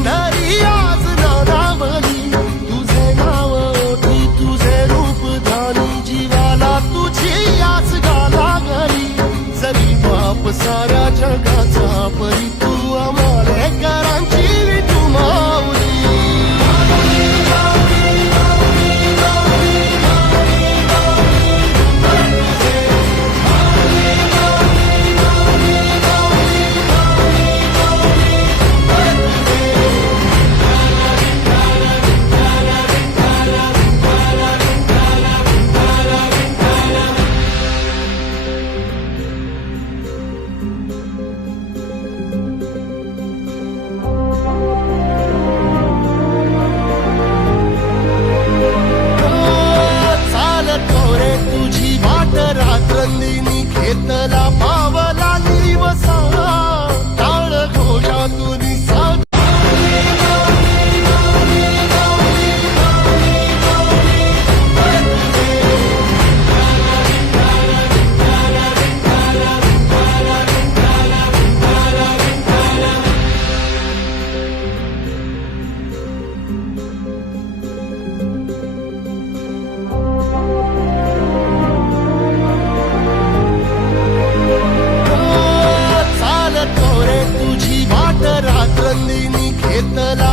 पंढरी आज नानावली, तुझे नाव ओठी तुझे रूप धानी, जीवाला तुझी आस गाला गली, जरी बाप साऱ्या जगाचा परी तू आमालेकरांची विठू माऊली. रात्रंदिनी घेतला पावला दिवसा, टाळ घोषातून रात्रंदिनी घेतला